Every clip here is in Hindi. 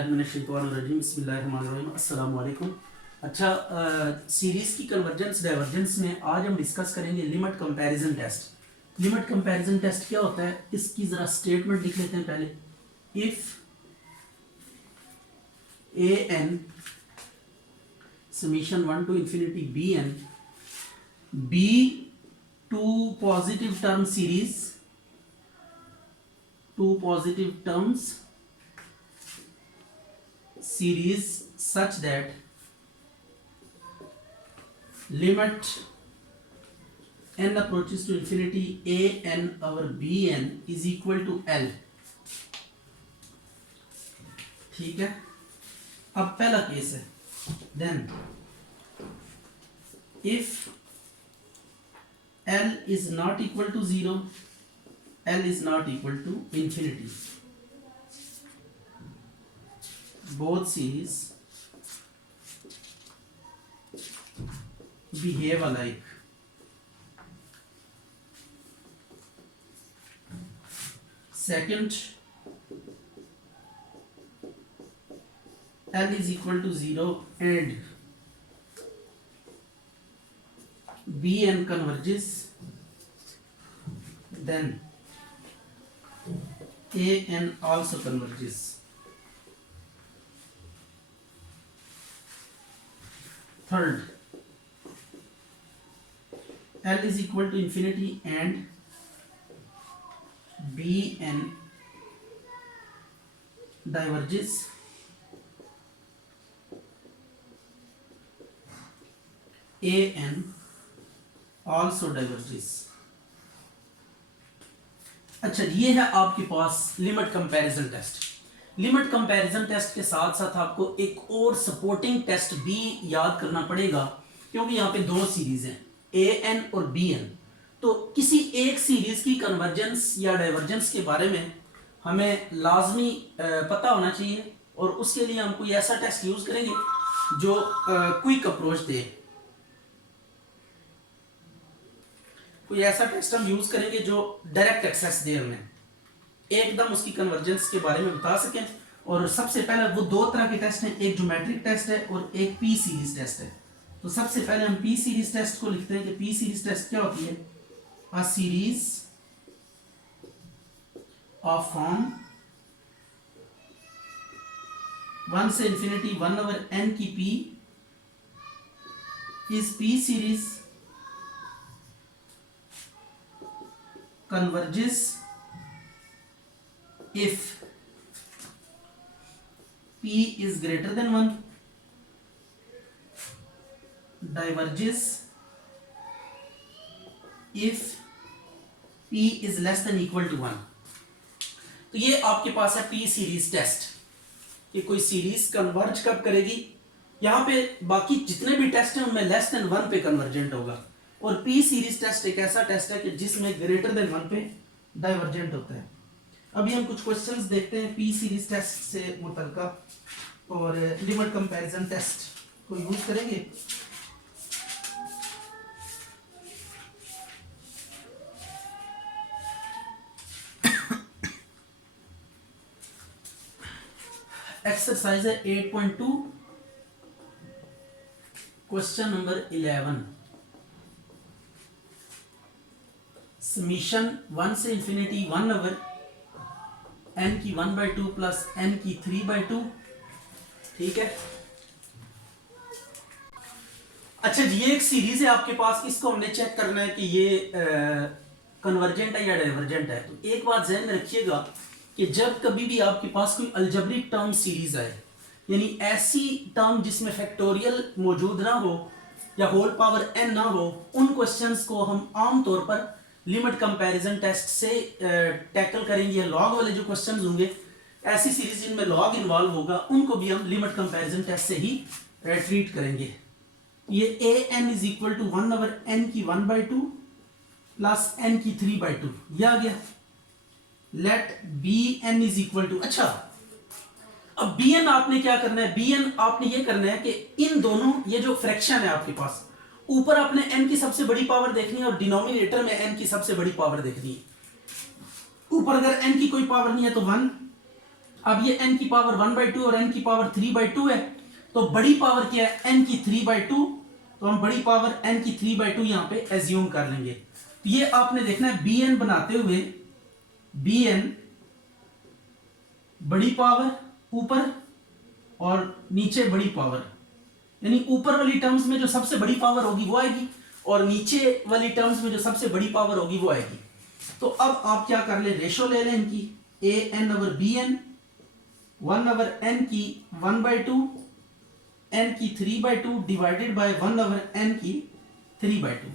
बिस्मिल्लाहिर्रहमानिर्रहीम अस्सलाम वालेकुम। अच्छा, सीरीज़ की कन्वर्जेंस डाइवर्जेंस में आज हम डिस्कस करेंगे limit comparison test. Limit comparison test क्या होता है, इसकी ज़रा स्टेटमेंट लिख लेते हैं पहले। If a n summation 1 to infinity b n be two positive term series, two positive terms series such that limit n approaches to infinity a n over b n is equal to l। ठीक है, अब पहला केस है, then if l is not equal to 0, l is not equal to infinity, both series behave alike। Second, L is equal to 0 and Bn converges, then An also converges। Third, L is equal to infinity and Bn diverges, An also diverges। अच्छा, ये है आपके पास limit comparison test. Limit comparison test के साथ साथ आपको एक और सपोर्टिंग टेस्ट भी याद करना पड़ेगा, क्योंकि यहाँ पे दो सीरीज हैं ए एन और बी एन। तो किसी एक सीरीज की कन्वर्जेंस या डाइवर्जेंस के बारे में हमें लाजमी पता होना चाहिए, और उसके लिए हम कोई ऐसा टेस्ट यूज करेंगे जो क्विक अप्रोच दे। कोई ऐसा टेस्ट हम यूज करेंगे जो डायरेक्ट एक्सेस दे, हमें एकदम उसकी कन्वर्जेंस के बारे में बता सकें। और सबसे पहले वो दो तरह के टेस्ट हैं, एक ज्योमेट्रिक टेस्ट है और एक पी सीरीज टेस्ट है। तो सबसे पहले हम पी सीरीज टेस्ट को लिखते हैं कि पी सीरीज टेस्ट क्या होती है। अ सीरीज ऑफ फॉर्म 1 से इंफिनिटी 1 ओवर n की p is p series converges if p is greater than 1, diverges if p is less than equal to 1। तो ये आपके पास है p सीरीज टेस्ट कि कोई सीरीज कन्वर्ज कब करेगी। यहां पे बाकी जितने भी टेस्ट हैं उनमें लेस देन 1 पे कन्वर्जेंट होगा, और पी सीरीज टेस्ट एक ऐसा टेस्ट है कि जिसमें ग्रेटर देन 1 पे डाइवर्जेंट होता है। अभी हम कुछ क्वेश्चंस देखते हैं पी सीरीज टेस्ट से मुतल्लिका, और लिमिट कंपैरिजन टेस्ट को यूज करेंगे। एक्सरसाइज है 8.2, क्वेश्चन नंबर 11। समीशन 1 से इंफिनिटी 1 ओवर n की 1/2 प्लस n की 3/2। ठीक है, अच्छा जी, ये एक सीरीज है आपके पास, इसको हमने चेक करना है कि ये कन्वर्जेंट है या डाइवर्जेंट है। तो एक बात ध्यान में रखिएगा कि जब कभी भी आपके पास कोई अलजेब्रिक टर्म सीरीज आए, यानी ऐसी टर्म जिसमें फैक्टोरियल मौजूद ना हो या होल पावर n ना हो, उन क्वेश्चंस को हम आम तौर पर लिमिट कंपैरिजन टेस्ट से टैकल करेंगे। लॉग वाले जो क्वेश्चंस होंगे, ऐसी सीरीज जिनमें लॉग इन्वॉल्व होगा, उनको भी हम लिमिट कंपैरिजन टेस्ट से ही ट्रीट करेंगे। ये a n is equal to 1 over n की 1/2 प्लस n की 3/2, ये आ गया। Let b n is equal to, अच्छा अब बी एन आपने क्या करना है, बी एन आपने ये करना है कि इन दोनों, ये जो फ्रैक्शन है आपके पास, ऊपर आपने n की सबसे बड़ी पावर देखनी है और डिनोमिनेटर में n की सबसे बड़ी पावर देखनी है। ऊपर अगर n की कोई पावर नहीं है तो 1, अब ये n की पावर 1/2 और n की पावर 3/2 है, तो बड़ी पावर क्या है, n की 3/2, तो हम बड़ी पावर n की 3/2 यहां पे एज्यूम कर लेंगे। तो ये आपने देखना है bn बनाते हुए, bn बड़ी पावर ऊपर और नीचे बड़ी पावर, यानी ऊपर वाली टर्म्स में जो सबसे बड़ी पावर होगी वो आएगी और नीचे वाली टर्म्स में जो सबसे बड़ी पावर होगी वो आएगी। तो अब आप क्या कर ले, रेशो ले लें इनकी, an over bn, 1 over n की 1/2, n की 3/2 डिवाइडेड बाय 1 ओवर n की 3/2।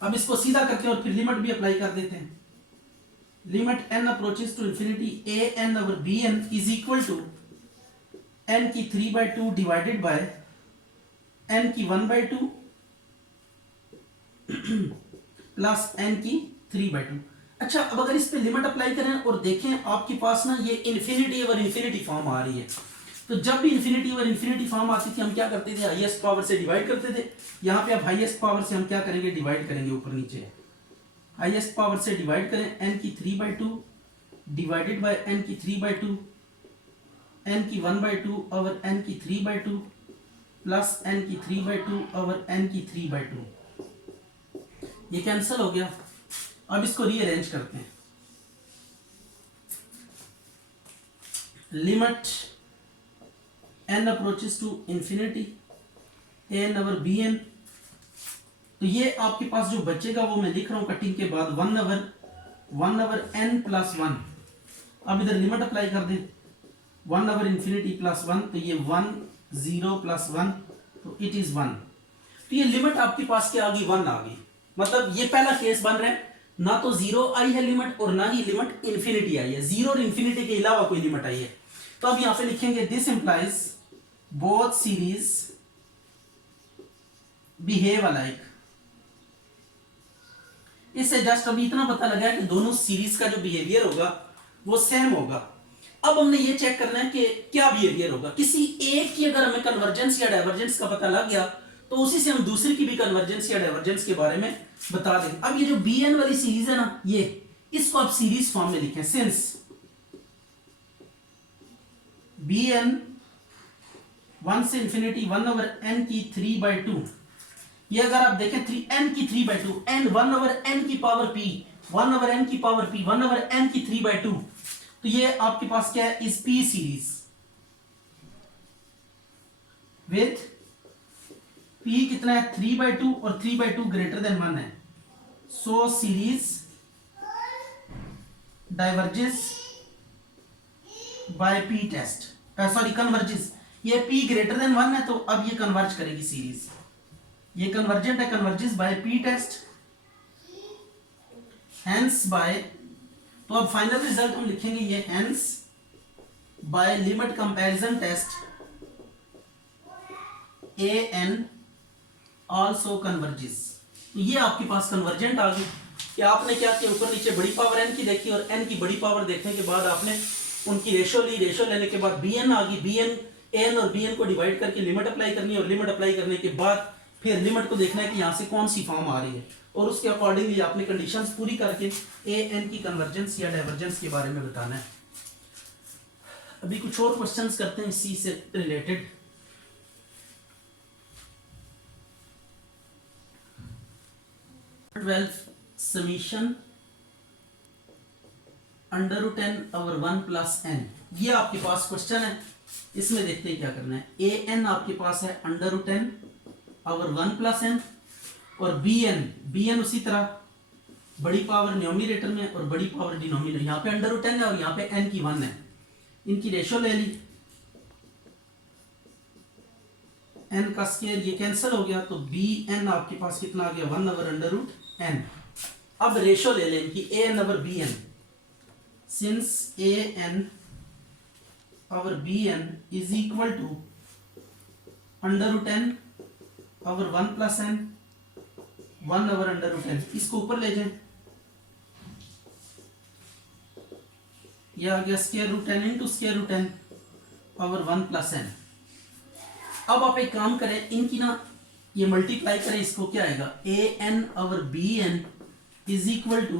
अब इसको सीधा करके और फिर लिमिट भी अप्लाई कर देते हैं। Limit n approaches to infinity an over bn is equal to n की 3/2 डिवाइडेड बाय n की 1/2 प्लस n की 3/2। अच्छा, अब अगर इस पे लिमिट अप्लाई करें और देखें आपके पास ना ये इन्फिनिटी ओवर इन्फिनिटी फॉर्म आ रही है, तो जब भी इन्फिनिटी ओवर इन्फिनिटी फॉर्म आती थी हम क्या करते थे, हाईएस्ट पावर से डिवाइड करते थे। यहाँ पे अब हाईएस्ट पावर से हम क्या करेंगे, डिवाइड करेंगे ऊपर नीचे। हाईएस्ट पावर से डिवाइड करें, n की 3/2 डिवाइडेड बाय n की 3/2, n की 1/2 ओवर n की 3/2 प्लस n की 3/2 ओवर n की 3/2। ये कैंसिल हो गया। अब इसको रीअरेंज करते हैं। Limit n approaches to infinity an over bn, तो ये आपके पास जो बचेगा वो मैं लिख रहा हूं कटिंग के बाद 1 ओवर n प्लस 1। अब इधर लिमिट अप्लाई कर दें, 1 ओवर इंफिनिटी प्लस 1, तो ये 1 0 प्लस 1, तो इट इज 1। तो ये लिमिट आपके पास क्या आ गई, 1 आ गई। मतलब ये पहला केस बन रहा है, ना तो 0 आई है लिमिट और ना ही लिमिट इंफिनिटी आई है, 0 और इंफिनिटी के अलावा कोई लिमिट आई है। तो अब यहां पे लिखेंगे this implies both series behave alike. इससे जस्ट अभी इतना पता लगा कि दोनों सीरीज का जो बिहेवियर होगा वो सेम होगा। अब हमने ये चेक करना है कि क्या बिहेवियर होगा। किसी एक की अगर हमें कन्वर्जेंस या डाइवर्जेंस का पता लग गया तो उसी से हम दूसरी की भी कन्वर्जेंस या डाइवर्जेंस के बारे में बता देंगे। अब ये जो bn वाली सीरीज है ना, ये इसको आप सीरीज फॉर्म में लिखें, सिंस bn 1 से इंफिनिटी 1 ओवर n की 3/2, ये अगर आप देखें n की 3/2, n 1 ओवर n की पावर p, 1 ओवर n की पावर p, 1 ओवर n की 3/2, तो ये आपके पास क्या है, is p series with p कितना है 3/2 और 3/2 ग्रेटर देन 1 है। So series diverges by p test, sorry converges, ये p ग्रेटर देन 1 है तो अब ये कन्वर्ज करेगी सीरीज, ये कन्वर्जेंट है, converges by p test, hence by, तो अब फाइनल रिजल्ट हम लिखेंगे ये hence by limit comparison test an also converges. तो ये आपके पास कन्वर्जेंट आ गई कि आपने क्या किया, ऊपर नीचे बड़ी पावर n की देखी और n की बड़ी पावर देखने के बाद आपने उनकी रेशो ली, रेशो लेने के बाद bn आ गई, bn an और bn को डिवाइड करके लिमिट अप्लाई करनी है और लिमिट अप्लाई करने के बाद फिर लिमिट को देखना है कि यहाँ से कौन सी फॉर्म आ रही है और उसके अकॉर्डिंगली आपने कंडीशंस पूरी करके an की कन्वर्जेंस या डाइवर्जेंस के बारे में बताना है। अभी कुछ और क्वेश्चंस करते हैं इसी से related. 12 summation under root n over 1 plus n, ये आपके पास क्वेश्चन है। इसमें देखते हैं क्या करना है। an आपके पास है under root n over 1 plus n और bn उसी तरह बड़ी पावर न्यूमरेटर में और बड़ी पावर डिनोमिनेटर, यहाँ पे अंडर रूट n है और यहाँ पे n की 1 है, इनकी रेशो ले ली, n का स्क्वायर ये कैंसिल हो गया तो bn आपके पास कितना आ गया 1 ओवर अंडर रूट n। अब रेशो ले लें इनकी an over bn, since an over bn is equal to under root n over 1 plus n 1 over under root n, इसको ऊपर ले जाएं, यह आ गया square root n into square root n over 1 plus n। अब आप एक काम करें, इनकी ना ये मल्टीप्लाई करें, इसको क्या आएगा an over bn is equal to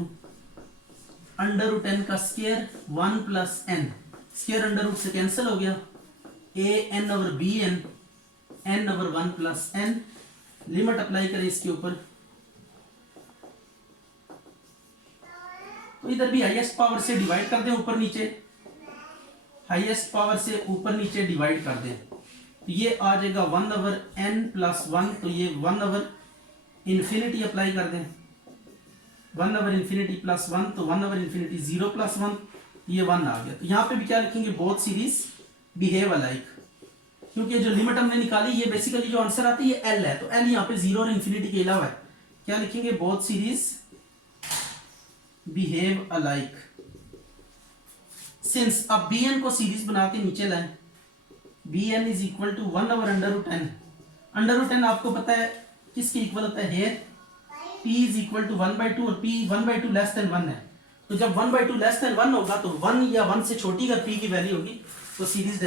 under root n का square 1 plus n, square under root से कैंसिल हो गया, a n over b n, n over 1 plus n, limit apply करें इसके ऊपर, तो इधर भी हाईएस्ट पावर से डिवाइड कर दें, ऊपर नीचे, हाईएस्ट पावर से ऊपर नीचे डिवाइड कर दें, तो ये आ जाएगा 1 ओवर एन प्लस 1, तो ये 1 ओवर इन्फिनिटी अप्लाई कर दें, 1 ओवर इन्फिनिटी प्लस 1, तो 1 ओवर इन्फिनिटी 0 प्लस 1, ये 1 आ गया। तो यहाँ पे भी क्या लिखेंगे, बोथ सीरीज बिहेव अलाइक, क्योंकि जो लिमिट हमने निकाली ये बेसिकली जो आंसर आती है एल है, तो एल यहाँ पे 0 और इन्फिनिटी के अलावा है, क्या लिखेंगे, both series behave alike since. अब बी एन को सीरीज बना के नीचे लाएं, b n is equal to 1 over under root n, under root n आपको पता है किसके इक्वल होता है, here p is equal to 1/2 और p 1/2 लेस देन 1 है, तो जब 1/2 लेस देन 1 होगा तो 1 या 1 से छोटी अगर p की वैल्यू होगी तो series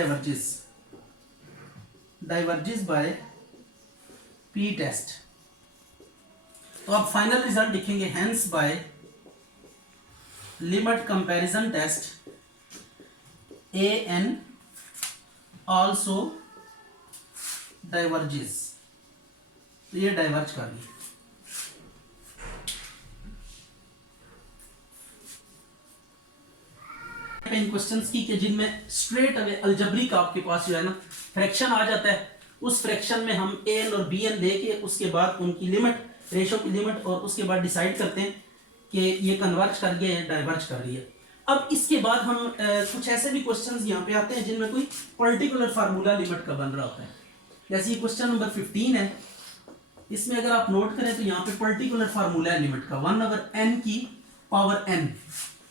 diverges by p test. तो अब फाइनल रिजल्ट लिखेंगे, hence by limit comparison test a n also diverges, तो ये डाइवर्ज कर दी। इन क्वेश्चंस की कि जिनमें स्ट्रेट अवे अलजेब्रिक आपके पास जो है ना फ्रैक्शन आ जाता है, उस फ्रैक्शन में हम ए एन और बी एन लेके उसके बाद उनकी लिमिट, रेशो की लिमिट, और उसके बाद डिसाइड करते हैं कि ये कन्वर्ज कर गया या डाइवर्ज कर रही है। अब इसके बाद हम कुछ ऐसे भी क्वेश्चंस यहाँ पे आते हैं जिनमें कोई पर्टिकुलर फार्मूला लिमिट का बन रहा होता है, जैसे ये क्वेश्चन नंबर 15 है, इसमें अगर आप नोट करें तो यहाँ पे पर्टिकुलर फार्मूला है लिमिट का 1 ओवर n की पावर n,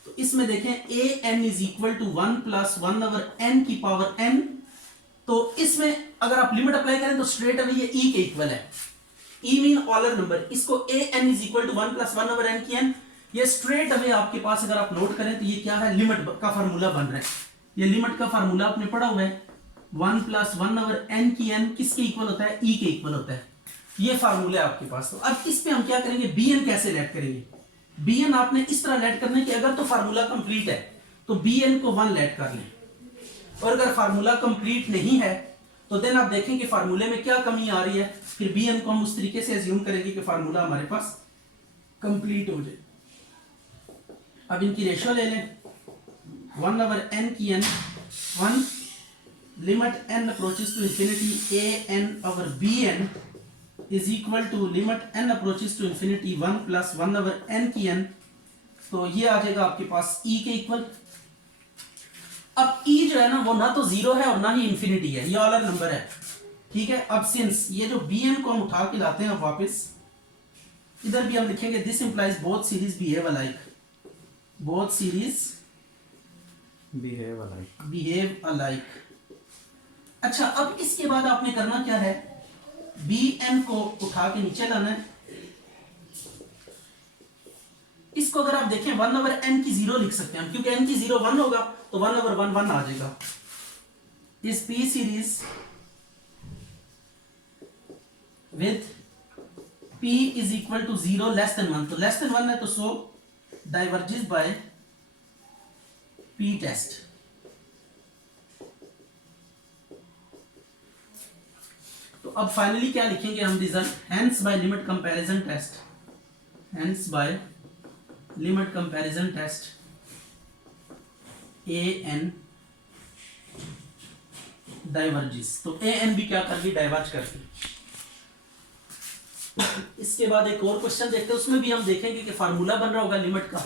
तो इसमें देखें a n is equal to 1 plus 1 over n की पावर n, तो इसमें अगर आप लिमिट अप्लाई करें तो स्ट्रेट अवे ये e के इक्वल है, e मीन ऑलर नंबर, इसको a n is equal to 1 plus 1 over n की n, ये स्ट्रेट अवे आपके पास अगर आप नोट करें तो ये क्या है, लिमिट का फार्मूला बन रहा है, ये लिमिट का फार्मूला आपने पढ़ा हुआ है, 1 प्लस 1 ओवर n की n किसके इक्वल होता है, e के इक्वल होता है, ये फार्मूला है आपके पास। तो अब इस पे हम क्या करेंगे, bn कैसे लेट करेंगे, bn आपने इस तरह लेट करना है कि अगर तो फार्मूला कंप्लीट है तो bn को 1 लेट कर लें, और अगर फार्मूला कंप्लीट नहीं है तो देन आप देखें कि फार्मूले में क्या कमी आ रही है, फिर bn को हम उस तरीके से अज्यूम करेंगे कि फार्मूला हमारे पास कंप्लीट हो जाए। अब इनकी रेशो ले लें, 1 ओवर n की n 1, limit n approaches to infinity a n over bn is equal to limit n approaches to infinity 1 plus 1 over n की n, तो ये आ जाएगा आपके पास e के इक्वल। अब e जो है ना वो ना तो 0 है और ना ही इंफिनिटी है, ये ऑलर नंबर है, ठीक है। अब सिंस ये जो bn को हम उठा के लाते हैं वापस, इधर भी हम लिखेंगे this implies both series behave alike, both series behave alike. अच्छा, अब इसके बाद आपने करना क्या है, bn को उठा के नीचे लाना है, इसको अगर आप देखें 1 ओवर n की 0 लिख सकते हैं, क्योंकि n की 0 1 होगा तो 1 ओवर 1 1 आ जाएगा। इस p series with p is equal to 0 less than 1, तो लेस देन 1 है तो so diverges by p test. तो अब फाइनली क्या लिखेंगे हम result, hence by limit comparison test, hence by limit comparison test a n diverges, तो a n भी क्या कर गई, डाइवर्ज कर गई। इसके बाद एक और क्वेश्चन देखते हैं, उसमें भी हम देखेंगे कि फार्मूला बन रहा होगा लिमिट का,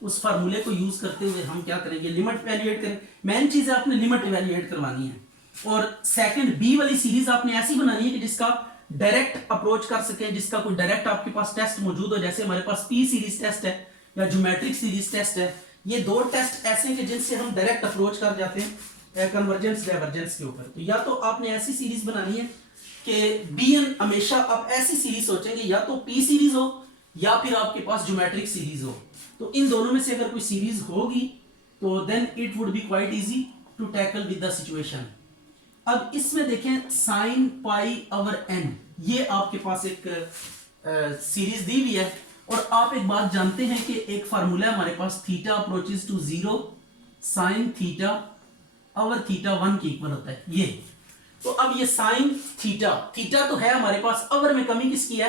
उस फार्मूले को यूज करते हुए हम क्या करेंगे, लिमिट इवैल्यूएट करें। मेन चीज है आपने लिमिट इवैल्यूएट करवानी है, और सेकंड बी वाली सीरीज आपने ऐसी बनानी है कि जिसका डायरेक्ट अप्रोच कर सके, जिसका कोई डायरेक्ट आपके पास टेस्ट मौजूद हो, जैसे हमारे पास पी सीरीज टेस्ट है या ज्योमेट्रिक सीरीज टेस्ट है, ये दो टेस्ट ऐसे हैं कि जिनसे हम डायरेक्ट अप्रोच कर जाते हैं कन्वर्जेंस डाइवर्जेंस के ऊपर। तो या तो आपने ऐसी सीरीज बनानी है कि bn हमेशा आप ऐसी सीरीज सोचेंगे या तो p सीरीज हो या फिर आपके पास ज्योमेट्रिक सीरीज हो, तो इन दोनों में से अगर कोई सीरीज होगी तो then it would be quite easy to tackle with the situation. अब इसमें देखें साइन पाई ओवर n, ये आपके पास एक सीरीज दी हुई है, और आप एक बात जानते हैं कि एक फार्मूला हमारे पास theta approaches to 0 sine theta over theta 1 के इक्वल होता है ये। तो अब ये साइन थीटा, थीटा तो है हमारे पास, ओवर में कमी किसकी है,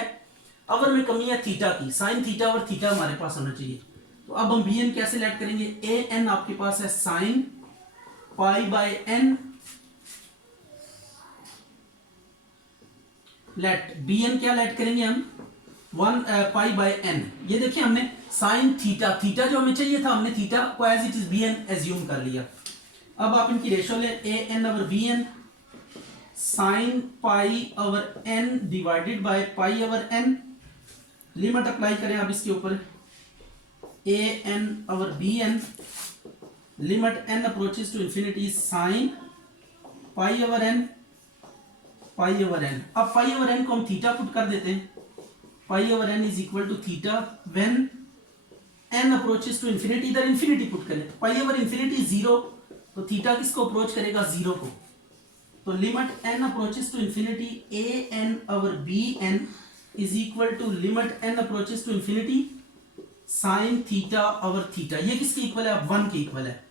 ओवर में कमी है थीटा की, साइन थीटा और थीटा हमारे पास होना चाहिए। तो अब हम bn कैसे लेट करेंगे, ए एन आपके पास है sine pi by n, let bn क्या लेट करेंगे हम 1 पाई बाय एन। ये देखिए हमने साइन थीटा, थीटा जो हमें चाहिए था हमने थीटा को as it is bn assume कर लिया। अब आप इनकी रेशो ले, a n over bn sine pi over n divided by pi over n, limit apply करें अब इसके ऊपर, a n over bn limit n approaches to infinity sine pi over n, pi over n. अब पाई ओवर एन को हम थीटा पुट कर देते हैं, pi over n is equal to theta when n approaches to infinity, इधर इंफिनिटी पुट करें, पाई ओवर इंफिनिटी 0, तो थीटा किसको अप्रोच करेगा 0 को, तो limit n approaches to infinity a n over b n is equal to limit n approaches to infinity sine theta over theta, ये किसके इक्वल है, अब 1 के इक्वल है।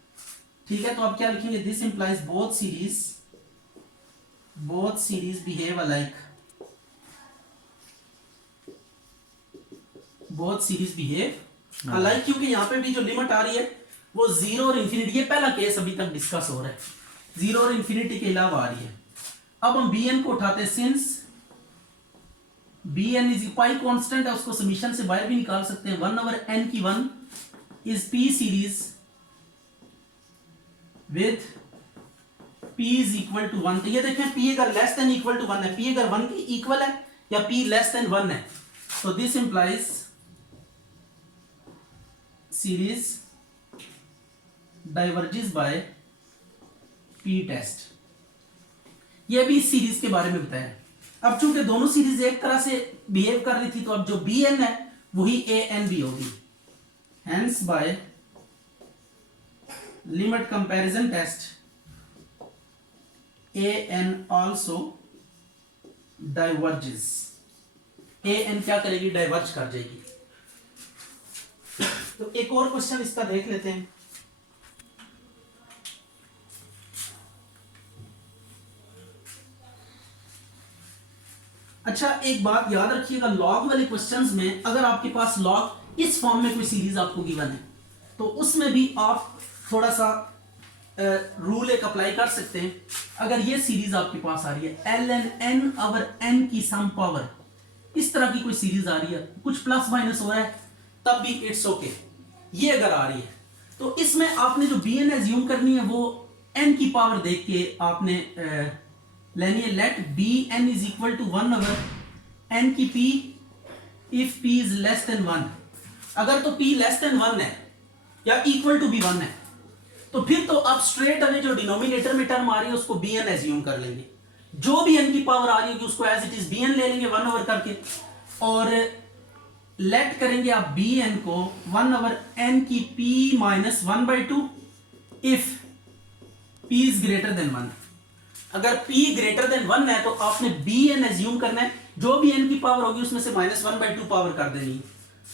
ठीक है, तो आप क्या लिखेंगे, this implies both series behave alike, both series behave alike, क्योंकि यहां पे भी जो लिमिट आ रही है वो 0 और इंफिनिटी, ये पहला केस अभी तक डिस्कस हो रहा है, 0 और इंफिनिटी के अलावा आ रही है। अब हम bn को उठाते हैं, since bn is pi constant है, उसको समीशन से बाहर भी निकाल सकते हैं, 1 ओवर n की 1 is p series with p is equal to 1। तो ये देखें p अगर लेस देन इक्वल टू 1 है, p अगर 1 के इक्वल है या p लेस देन 1 है, तो this implies series diverges by p test. ये भी इस सीरीज के बारे में बताया। अब चूंकि दोनों सीरीज एक तरह से बिहेव कर रही थी, तो अब जो bn है वही an भी होगी, hence by limit comparison test an also diverges, an क्या करेगी, डाइवर्ज कर जाएगी। तो एक और क्वेश्चन इसका देख लेते हैं। अच्छा, एक बात याद रखिएगा, लॉग वाले क्वेश्चंस में अगर आपके पास लॉग इस फॉर्म में कोई सीरीज आपको गिवन है, तो उसमें भी आप थोड़ा सा रूल एक अप्लाई कर सकते हैं। अगर ये सीरीज आपके पास आ रही है ln n ओवर n की सम पावर, इस तरह की कोई सीरीज आ रही है, कुछ प्लस माइनस हो रहा है, तब भी इट्स ओके। ये अगर आ रही है तो इसमें आपने जो bn एज्यूम करनी है वो n की पावर देख के आपने लेनी है। Let bn is equal to 1 over n की p if p is less than 1। अगर तो p लेस देन 1 है या इक्वल टू भी 1 है, तो फिर तो आप स्ट्रेट अवे जो डिनोमिनेटर में टर्म आ रही है उसको bn एज्यूम कर लेंगे, जो भी n की पावर आ रही है उसको एज इट इज bn ले लेंगे 1 ओवर करके, और लेट करेंगे आप bn को 1 ओवर n की p minus 1/2 if p is greater than 1। अगर p ग्रेटर देन 1 है तो आपने bn एज्यूम करना है, जो भी n की पावर होगी उसमें से माइनस 1/2 पावर कर देनी है,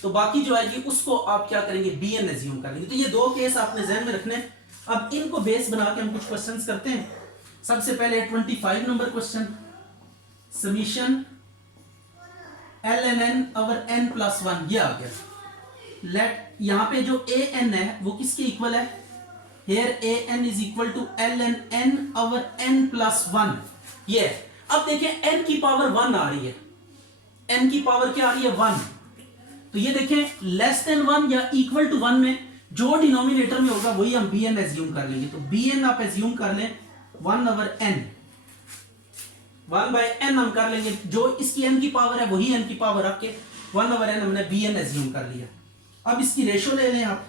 तो बाकी जो आएगी उसको आप क्या करेंगे, bn एज्यूम करेंगे। तो ये दो केस आपने ध्यान में रखने। अब इनको बेस बना के हम कुछ क्वेश्चंस करते हैं। सबसे पहले 25 number question, summation ln n over n plus 1, ये आ गया। लेट यहां पे जो an है वो किसके इक्वल है, here an is equal to ln n over n plus 1, ये। अब देखें n की पावर 1 आ रही है, n की पावर क्या आ रही है 1, तो ये देखें लेस देन 1 या इक्वल टू 1 में जो डिनोमिनेटर में होगा वही हम bn एज्यूम कर लेंगे। तो bn आप एज्यूम कर लें 1 ओवर n, 1/n हम कर लेंगे, जो इसकी n की पावर है वही n की पावर रख के 1 ओवर n हमने bn एज्यूम कर लिया। अब इसकी रेशो ले लें आप,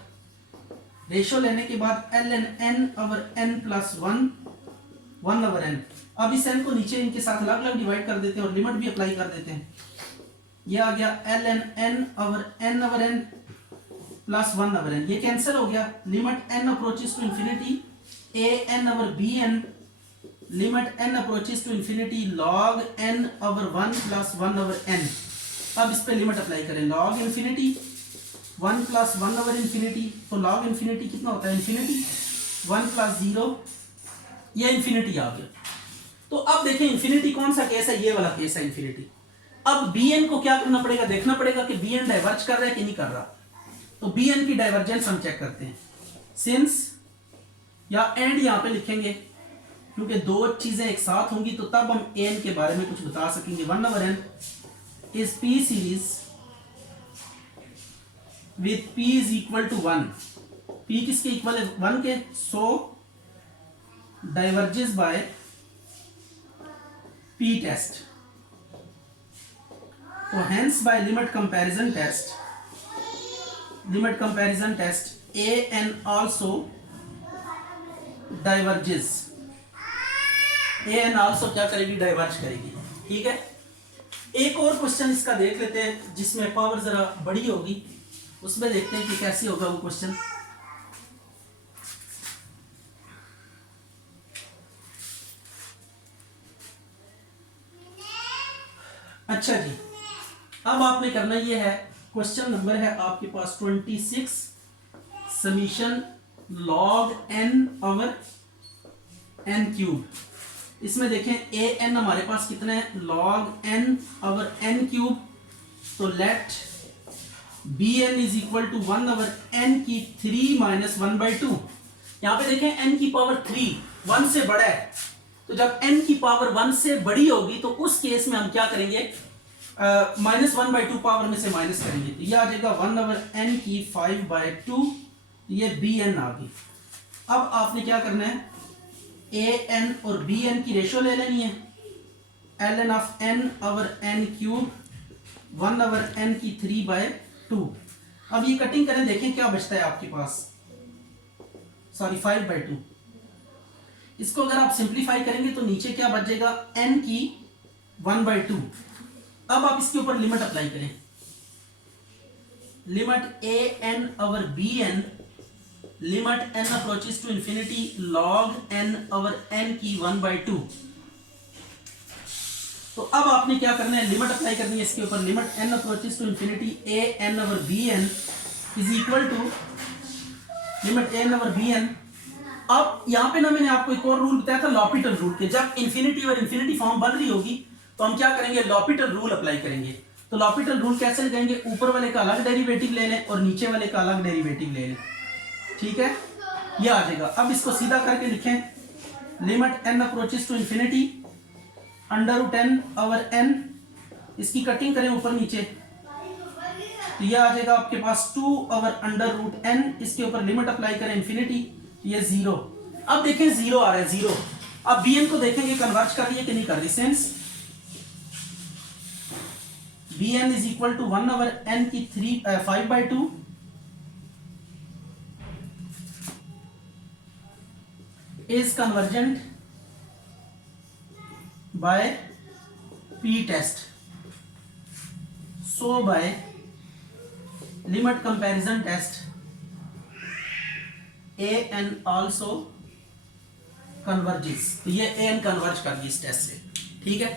रेशो लेने के बाद ln n over n plus 1 over n। अब इस n को नीचे इनके साथ अलग अलग डिवाइड कर देते हैं और लिमिट भी अप्लाई कर देते हैं। ये आ गया ln n over n plus 1 over n, ये कैंसिल हो गया। Limit n approaches to infinity an over bn, limit n approaches to infinity log n over 1 plus 1 over n। अब इस पे लिमिट अप्लाई करें, log infinity 1 plus 1 over infinity, तो log इंफिनिटी कितना होता है, इंफिनिटी 1 प्लस 0 ये इन्फिनिटी आ गया। तो अब देखें इन्फिनिटी कौन सा केस है, ये वाला केस है इन्फिनिटी। अब बी एन को क्या करना पड़ेगा, देखना पड़ेगा कि बी एन डाइवर्ज कर रहा है कि नहीं कर रहा। तो बी एन की डाइवर्जेंस हम चेक करते हैं। सिंस या एंड यहां पे लिखेंगे, क्योंकि दो चीजें एक साथ होंगी तो तब हम एन के बारे में कुछ बता सकेंगे। 1/n is p series with p is equal to 1। p किसके इक्वल है, 1 के। So diverges by p test. तो hence by limit comparison test a n also diverges. a n also क्या करेगी, डाइवर्ज करेगी। ठीक है, एक और क्वेश्चन इसका देख लेते हैं जिसमें पावर जरा बड़ी होगी, उसमें देखते हैं कि कैसी होगा वो क्वेश्चन। अच्छा जी, अब आपने करना ये है, क्वेश्चन नंबर है आपके पास 26, summation log n over n cube. इसमें देखें a n हमारे पास कितना है, log n over n cube. तो let b n is equal to 1 over n की 3 माइनस 1/2। यहां पे देखें n की पावर 3 1 से बड़ा है, तो जब n की पावर 1 से बड़ी होगी तो उस केस में हम क्या करेंगे, माइनस 1/2 पावर में से माइनस करेंगे। तो यह आ जाएगा 1 ओवर n की 5/2। ये बी एन आ गई। अब आपने क्या करना है, ए एन और बी एन की रेशियो ले लेनी है। L n of n over n cube 1 over n की 3/2। अब ये कटिंग करें, देखें क्या बचता है आपके पास, सॉरी 5/2। इसको अगर आप सिंप्लीफाई करेंगे तो नीचे क्या बच जाएगा, n की 1/2। अब आप इसके ऊपर लिमिट अप्लाई करें। Limit a n over b n, limit n approaches to infinity log n over n की 1/2। तो अब आपने क्या करना है, लिमिट अप्लाई करनी है इसके ऊपर। Limit n approaches to infinity a n over b n is equal to limit a n over b n। अब यहां पे ना मैंने आपको एक और रूल बताया था, लॉपिटल रूल के। जब इंफिनिटी और इंफिनिटी फॉर्म बन रही होगी तो हम क्या करेंगे, लॉपिटल रूल अप्लाई करेंगे। तो लॉपिटल रूल कैसे लगाएंगे, ऊपर वाले का अलग डेरिवेटिव ले लें और नीचे वाले का अलग डेरिवेटिव ले लें। ठीक है, ये आ जाएगा। अब इसको सीधा करके लिखें, limit n approaches to infinity under root n over n, इसकी कटिंग करें ऊपर नीचे, तो ये आ जाएगा आपके पास 2 ओवर अंडर रूट n। इसके ऊपर लिमिट अप्लाई करें इंफिनिटी, ये 0। अब देखें 0 आ रहा है, 0। अब bn को देखेंगे कन्वर्ज कर रही है कि नहीं कर रही। Since bn is equal to 1 over n की 5/2 is convergent by p test, so by limit comparison test a n also converges। तो ये a n कन्वर्ज कर गई इस टेस्ट से। ठीक है,